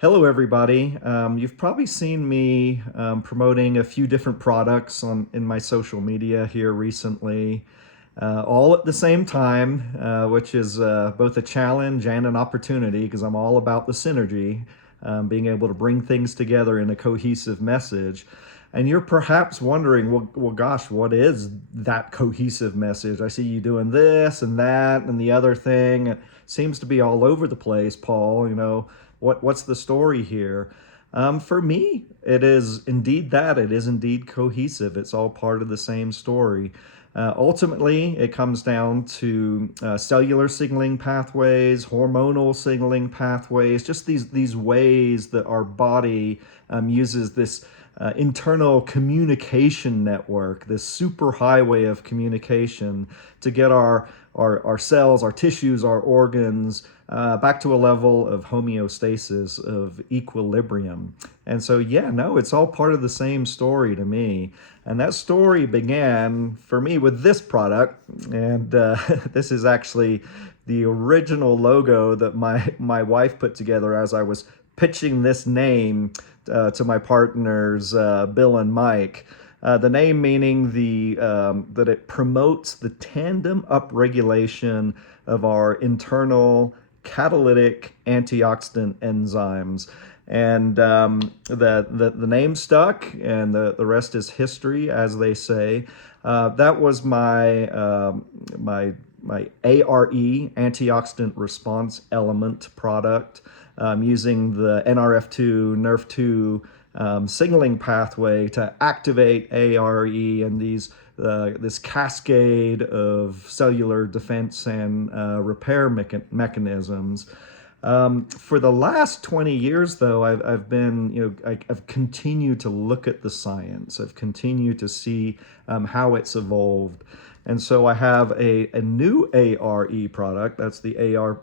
Hello, everybody. You've probably seen me promoting a few different products in my social media here recently, all at the same time, which is both a challenge and an opportunity because I'm all about the synergy, being able to bring things together in a cohesive message. And you're perhaps wondering, well, gosh, what is that cohesive message? I see you doing this and that and the other thing. It seems to be all over the place, Paul. What's the story here? For me, it is indeed that. It is indeed cohesive. It's all part of the same story. Ultimately, it comes down to cellular signaling pathways, hormonal signaling pathways, just these ways that our body uses this internal communication network, this super highway of communication to get our cells, our tissues, our organs back to a level of homeostasis, of equilibrium. And so, yeah, no, it's all part of the same story to me. And that story began for me with this product. And this is actually the original logo that my wife put together as I was pitching this name to my partners, Bill and Mike. The name meaning that it promotes the tandem upregulation of our internal catalytic antioxidant enzymes. And the name stuck, and the rest is history, as they say. That was my ARE, antioxidant response element product, using the NRF2, NRF2 signaling pathway to activate ARE and this cascade of cellular defense and repair mechanisms. For the last 20 years, though, I've continued to look at the science. I've continued to see how it's evolved. And so I have a new ARE product. That's the ARE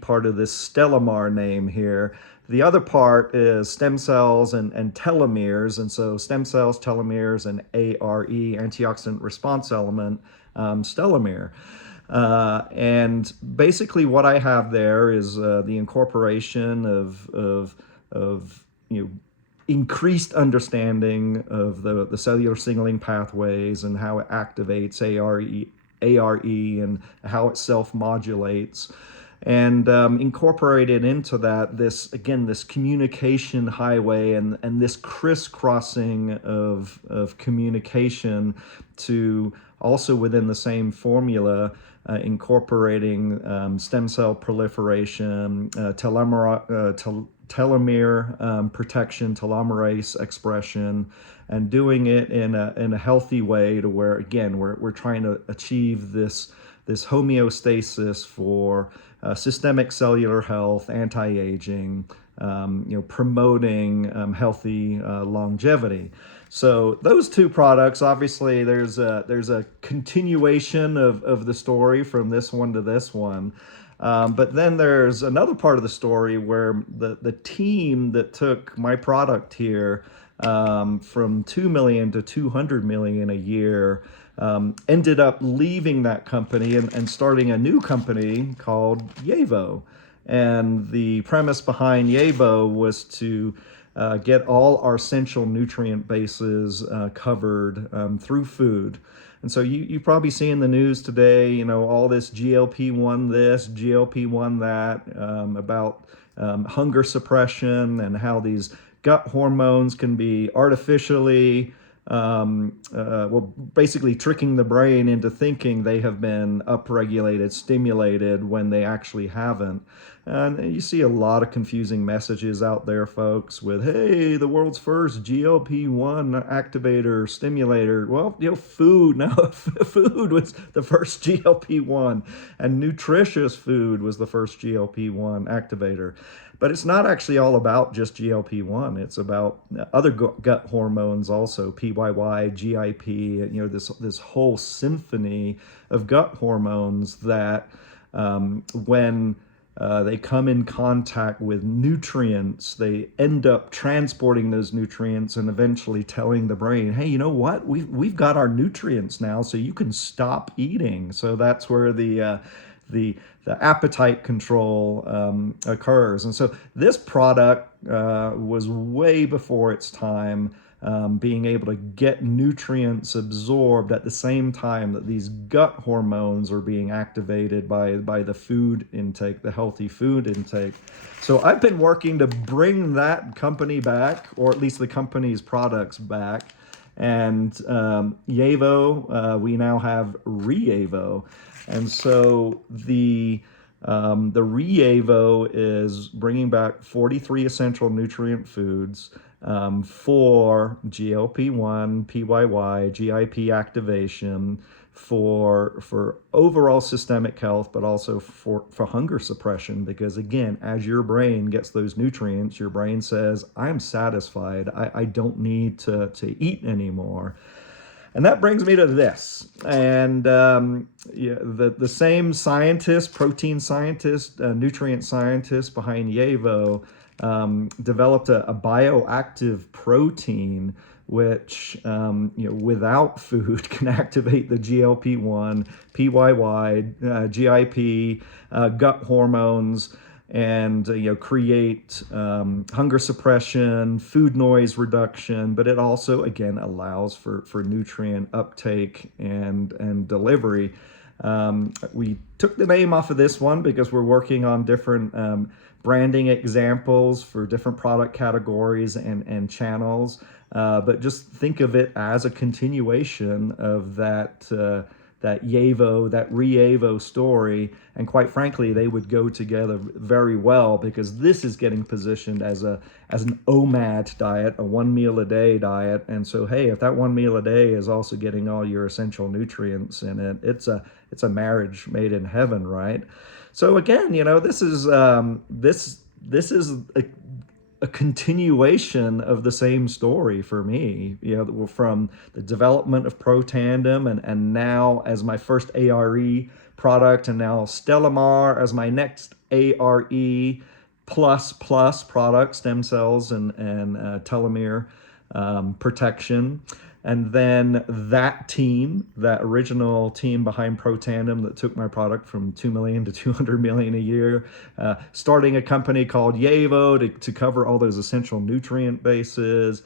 part of this StelomARE name here. The other part is stem cells and telomeres. And so stem cells, telomeres, and ARE, antioxidant response element, StelomARE. And basically what I have there is the incorporation of increased understanding of the cellular signaling pathways and how it activates ARE and how it self-modulates. And incorporated into that this communication highway and this crisscrossing of communication to also within the same formula incorporating stem cell proliferation, telomere protection, telomerase expression, and doing it in a healthy way to where, again, we're trying to achieve this homeostasis for systemic cellular health, anti-aging, promoting healthy longevity. So those two products, obviously, there's a continuation of the story from this one to this one. But then there's another part of the story where the team that took my product here from 2 million to 200 million a year ended up leaving that company and starting a new company called ReYevo. And the premise behind ReYevo was to get all our essential nutrient bases covered through food. And so you probably see in the news today, all this GLP-1 this, GLP-1 that, about hunger suppression and how these gut hormones can be artificially basically tricking the brain into thinking they have been upregulated, stimulated when they actually haven't. And you see a lot of confusing messages out there, folks, with, hey, the world's first GLP-1 activator, stimulator. Well, food, no, food was the first GLP-1, and nutritious food was the first GLP-1 activator. But it's not actually all about just GLP-1. It's about other gut hormones also, PYY, GIP, this whole symphony of gut hormones that when they come in contact with nutrients, they end up transporting those nutrients and eventually telling the brain, hey, you know what? We've got our nutrients now, so you can stop eating. So that's where the the appetite control occurs. And so this product was way before its time, being able to get nutrients absorbed at the same time that these gut hormones are being activated by the food intake, the healthy food intake. So I've been working to bring that company back, or at least the company's products back. And ReYevo, we now have ReYevo. And so the ReYevo is bringing back 43 essential nutrient foods for GLP-1, PYY, GIP activation, for overall systemic health, but also for hunger suppression. Because again, as your brain gets those nutrients, your brain says, I'm satisfied. I don't need to eat anymore. And that brings me to this. And yeah, the same scientist, protein scientist, nutrient scientist behind ReYevo developed a bioactive protein which, without food can activate the GLP-1, PYY, GIP, gut hormones, and create hunger suppression, food noise reduction, but it also again allows for nutrient uptake and delivery. We took the name off of this one because we're working on different branding examples for different product categories and channels, but just think of it as a continuation of that ReYevo story. And quite frankly, they would go together very well, because this is getting positioned as an OMAD diet, a 1 meal a day diet. And so, hey, if that 1 meal a day is also getting all your essential nutrients in it, it's a marriage made in heaven, right? So again, this is a continuation of the same story for me, from the development of Protandim and now as my first ARE product, and now StelomARE as my next ARE plus product, stem cells and telomere protection. And then that original team behind Protandim that took my product from 2 million to 200 million a year, starting a company called ReYevo to cover all those essential nutrient bases,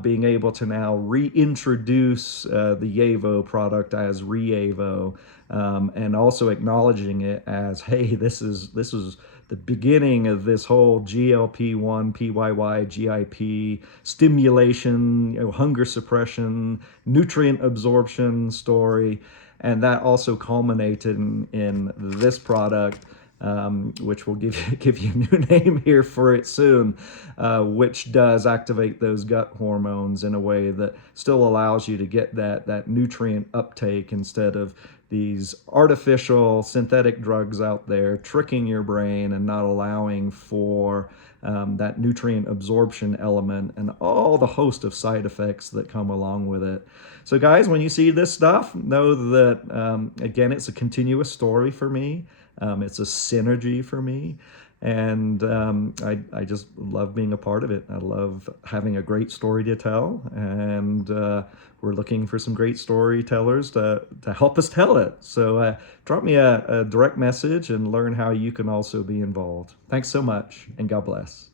being able to now reintroduce the ReYevo product as ReYevo, and also acknowledging it as, hey, this is the beginning of this whole GLP-1, PYY, GIP stimulation, hunger suppression, nutrient absorption story. And that also culminated in this product, which we'll give you a new name here for it soon, which does activate those gut hormones in a way that still allows you to get that nutrient uptake instead of these artificial synthetic drugs out there tricking your brain and not allowing for that nutrient absorption element and all the host of side effects that come along with it. So guys, when you see this stuff, know that, again, it's a continuous story for me. It's a synergy for me. And I just love being a part of it. I love having a great story to tell, and we're looking for some great storytellers to help us tell it. So drop me a direct message and learn how you can also be involved. Thanks so much, and God bless.